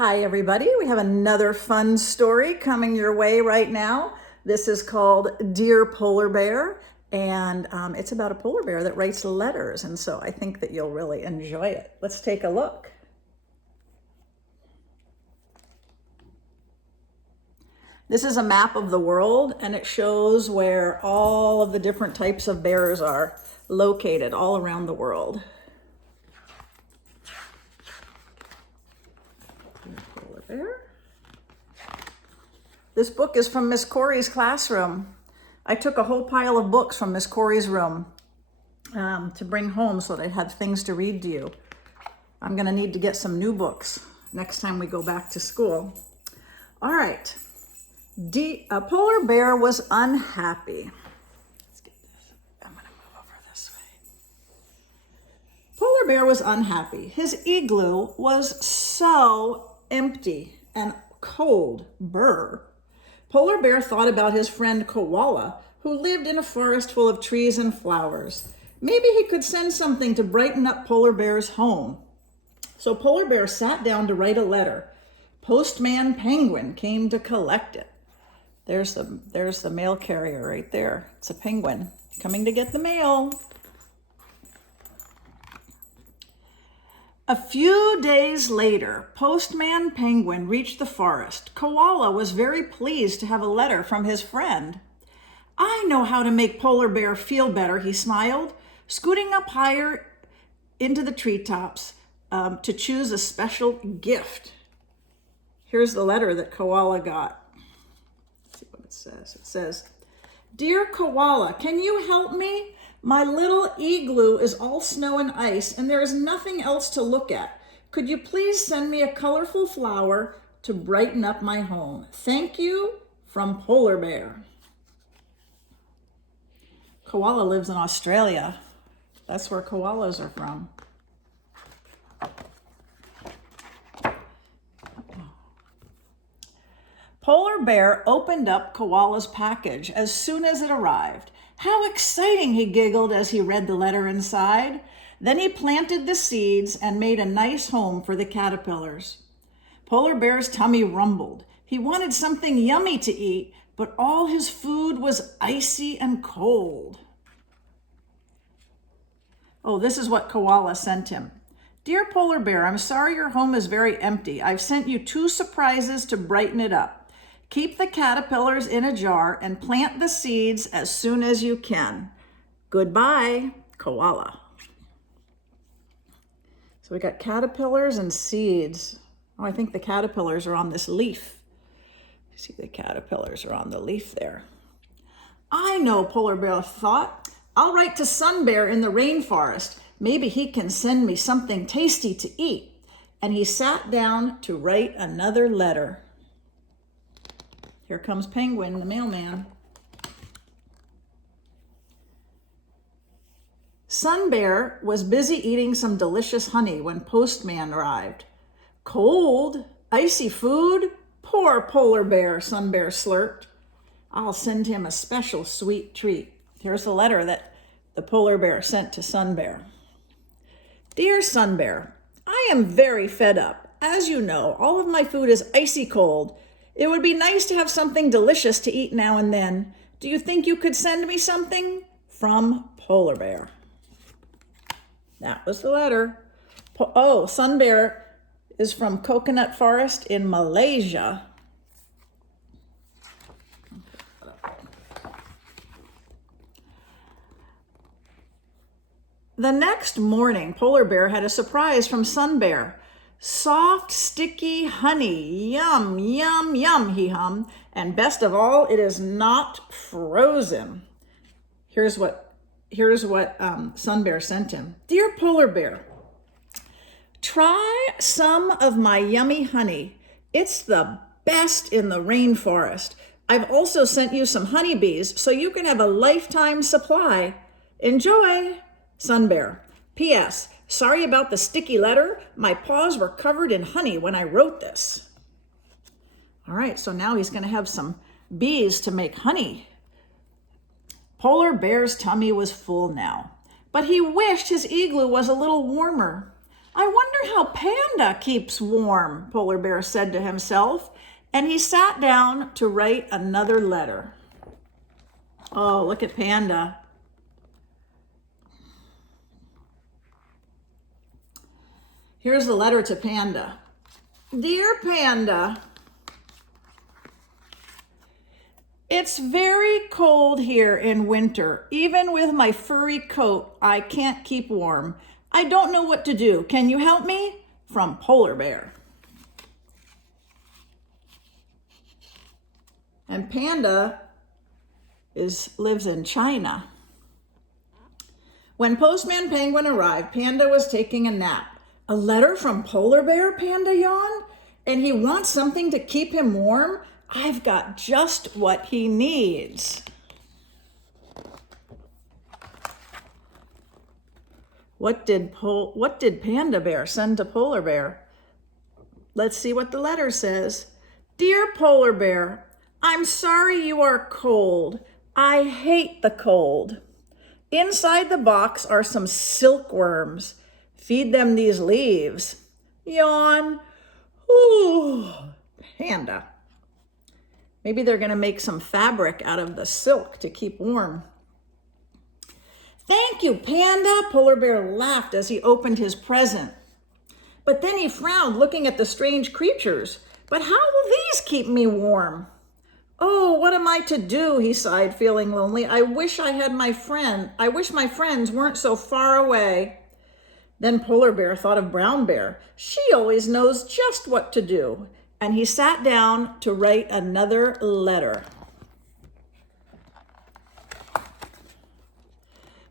Hi everybody, we have another fun story coming your way right now. This is called Dear Polar Bear, and it's about a polar bear that writes letters, and so I think that you'll really enjoy it. Let's take a look. This is a map of the world, and it shows where all of the different types of bears are located all around the world. Polar bear. This book is from Miss Corey's classroom. I took a whole pile of books from Miss Corey's room to bring home so that I'd have things to read to you. I'm going to need to get some new books next time we go back to school. All right. A polar bear was unhappy. Let's get this. I'm going to move over this way. Polar bear was unhappy. His igloo was so empty and cold. Brr. Polar bear thought about his friend Koala, who lived in a forest full of trees and flowers. Maybe he could send something to brighten up Polar bear's home. So Polar bear sat down to write a letter. Postman Penguin came to collect it. There's the mail carrier right there. It's a penguin coming to get the mail. A few days later, Postman Penguin reached the forest. Koala was very pleased to have a letter from his friend. I know how to make Polar Bear feel better, he smiled, scooting up higher into the treetops to choose a special gift. Here's the letter that Koala got. Let's see what it says. It says, Dear Koala, can you help me? My little igloo is all snow and ice, and there is nothing else to look at. Could you please send me a colorful flower to brighten up my home? Thank you, from Polar Bear. Koala lives in Australia. That's where koalas are from. Polar Bear opened up Koala's package as soon as it arrived. How exciting, he giggled as he read the letter inside. Then he planted the seeds and made a nice home for the caterpillars. Polar Bear's tummy rumbled. He wanted something yummy to eat, but all his food was icy and cold. Oh, this is what Koala sent him. Dear Polar Bear, I'm sorry your home is very empty. I've sent you 2 surprises to brighten it up. Keep the caterpillars in a jar and plant the seeds as soon as you can. Goodbye, Koala. So we got caterpillars and seeds. Oh, I think the caterpillars are on this leaf. You see the caterpillars are on the leaf there. I know, Polar Bear thought. I'll write to Sun Bear in the rainforest. Maybe he can send me something tasty to eat. And he sat down to write another letter. Here comes Penguin, the mailman. Sun Bear was busy eating some delicious honey when Postman arrived. Cold, icy food? Poor Polar Bear, Sun Bear slurped. I'll send him a special sweet treat. Here's the letter that the Polar Bear sent to Sun Bear. Dear Sun Bear, I am very fed up. As you know, all of my food is icy cold. It would be nice to have something delicious to eat now and then. Do you think you could send me something? From Polar Bear. That was the letter. Sun Bear is from Coconut Forest in Malaysia. The next morning, Polar Bear had a surprise from Sun Bear. Soft, sticky honey. Yum, yum, yum, he hummed. And best of all, it is not frozen. Here's what Sun Bear sent him. Dear Polar Bear, try some of my yummy honey. It's the best in the rainforest. I've also sent you some honeybees so you can have a lifetime supply. Enjoy, Sun Bear. P.S. Sorry about the sticky letter. My paws were covered in honey when I wrote this. All right, so now he's going to have some bees to make honey. Polar Bear's tummy was full now, but he wished his igloo was a little warmer. I wonder how Panda keeps warm, Polar Bear said to himself, and he sat down to write another letter. Oh, look at Panda. Here's the letter to Panda. Dear Panda, it's very cold here in winter. Even with my furry coat, I can't keep warm. I don't know what to do. Can you help me? From Polar Bear. And Panda lives in China. When Postman Penguin arrived, Panda was taking a nap. A letter from Polar Bear, Panda yawned, and he wants something to keep him warm? I've got just what he needs. What did Panda Bear send to Polar Bear? Let's see what the letter says. Dear Polar Bear, I'm sorry you are cold. I hate the cold. Inside the box are some silkworms. Feed them these leaves. Yawn. Ooh, Panda. Maybe they're going to make some fabric out of the silk to keep warm. Thank you, Panda. Polar Bear laughed as he opened his present. But then he frowned, looking at the strange creatures. But how will these keep me warm? Oh, what am I to do? He sighed, feeling lonely. I wish my friends weren't so far away. Then Polar Bear thought of Brown Bear. She always knows just what to do. And he sat down to write another letter.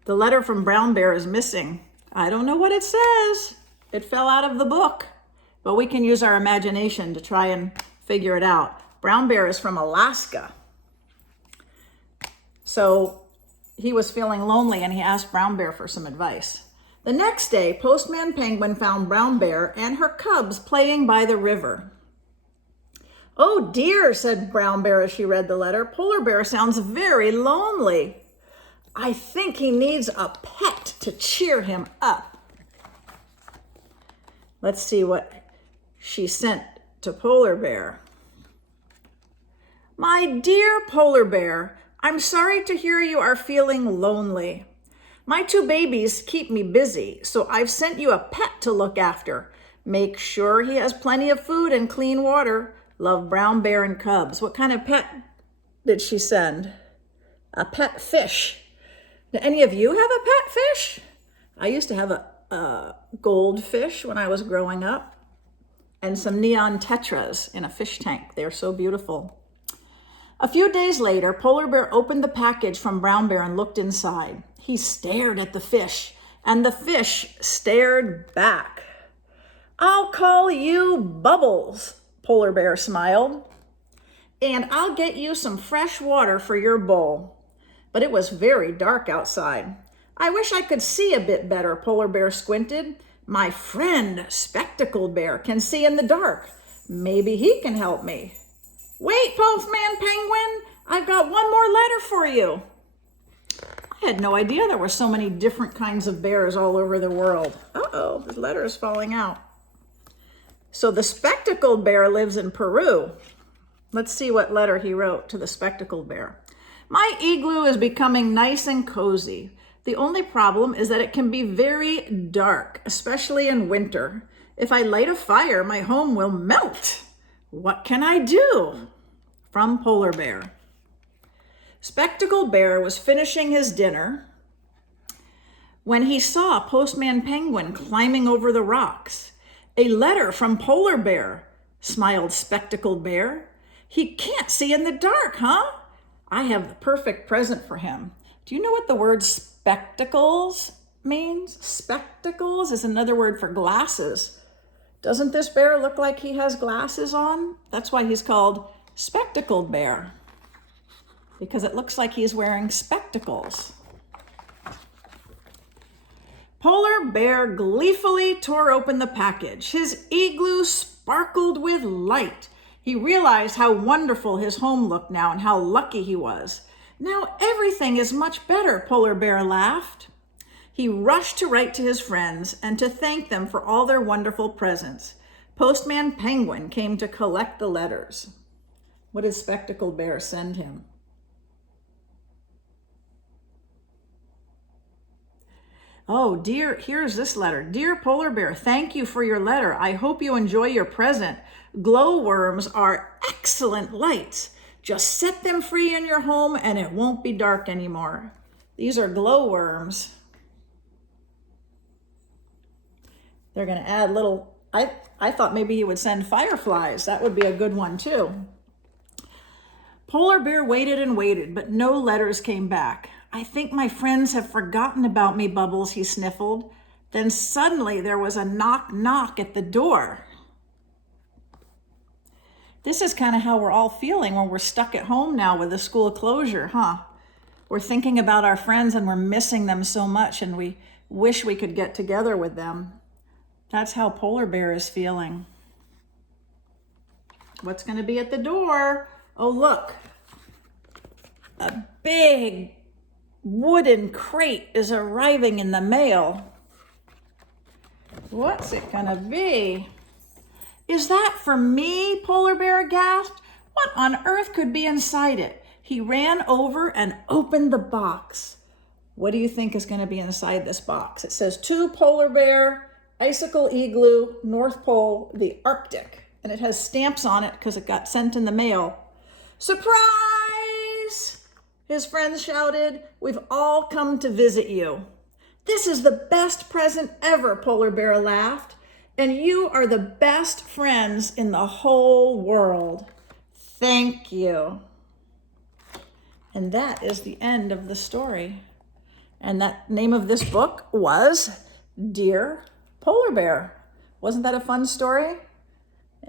The letter from Brown Bear is missing. I don't know what it says. It fell out of the book, but we can use our imagination to try and figure it out. Brown Bear is from Alaska. So he was feeling lonely and he asked Brown Bear for some advice. The next day, Postman Penguin found Brown Bear and her cubs playing by the river. Oh dear, said Brown Bear as she read the letter. Polar Bear sounds very lonely. I think he needs a pet to cheer him up. Let's see what she sent to Polar Bear. My dear Polar Bear, I'm sorry to hear you are feeling lonely. My two babies keep me busy, so I've sent you a pet to look after. Make sure he has plenty of food and clean water. Love, Brown Bear and cubs. What kind of pet did she send? A pet fish. Do any of you have a pet fish? I used to have a goldfish when I was growing up and some neon tetras in a fish tank. They're so beautiful. A few days later, Polar Bear opened the package from Brown Bear and looked inside. He stared at the fish, and the fish stared back. I'll call you Bubbles, Polar Bear smiled, and I'll get you some fresh water for your bowl. But it was very dark outside. I wish I could see a bit better, Polar Bear squinted. My friend, Spectacled Bear, can see in the dark. Maybe he can help me. Wait, Postman Penguin, I've got one more letter for you. I had no idea there were so many different kinds of bears all over the world. Uh-oh, the letter is falling out. So the Spectacled Bear lives in Peru. Let's see what letter he wrote to the Spectacled Bear. My igloo is becoming nice and cozy. The only problem is that it can be very dark, especially in winter. If I light a fire, my home will melt. What can I do? From Polar Bear. Spectacled Bear was finishing his dinner when he saw Postman Penguin climbing over the rocks. A letter from Polar Bear, smiled Spectacled Bear. He can't see in the dark, huh? I have the perfect present for him. Do you know what the word spectacles means? Spectacles is another word for glasses. Doesn't this bear look like he has glasses on? That's why he's called Spectacled Bear, because it looks like he's wearing spectacles. Polar Bear gleefully tore open the package. His igloo sparkled with light. He realized how wonderful his home looked now and how lucky he was. Now everything is much better, Polar Bear laughed. He rushed to write to his friends and to thank them for all their wonderful presents. Postman Penguin came to collect the letters. What did Spectacled Bear send him? Oh, dear, here's this letter. Dear Polar Bear, thank you for your letter. I hope you enjoy your present. Glowworms are excellent lights. Just set them free in your home and it won't be dark anymore. These are glowworms. They're going to add little, I thought maybe he would send fireflies. That would be a good one too. Polar Bear waited and waited, but no letters came back. I think my friends have forgotten about me, Bubbles, he sniffled. Then suddenly there was a knock, knock at the door. This is kind of how we're all feeling when we're stuck at home now with the school closure, huh? We're thinking about our friends and we're missing them so much and we wish we could get together with them. That's how Polar Bear is feeling. What's going to be at the door? Oh, look. A big wooden crate is arriving in the mail. What's it going to be? Is that for me? Polar Bear gasped. What on earth could be inside it? He ran over and opened the box. What do you think is going to be inside this box? It says, to Polar Bear, Icicle Igloo, North Pole, the Arctic. And it has stamps on it because it got sent in the mail. Surprise! His friends shouted. We've all come to visit you. This is the best present ever, Polar Bear laughed. And you are the best friends in the whole world. Thank you. And that is the end of the story. And that name of this book was Dear Polar Bear. Wasn't that a fun story?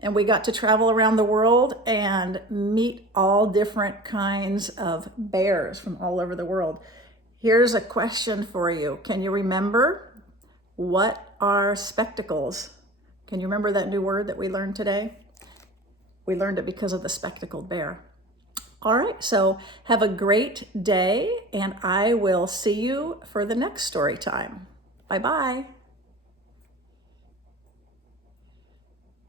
And we got to travel around the world and meet all different kinds of bears from all over the world. Here's a question for you. Can you remember what are spectacles? Can you remember that new word that we learned today? We learned it because of the spectacled bear. All right, so have a great day and I will see you for the next story time. Bye-bye.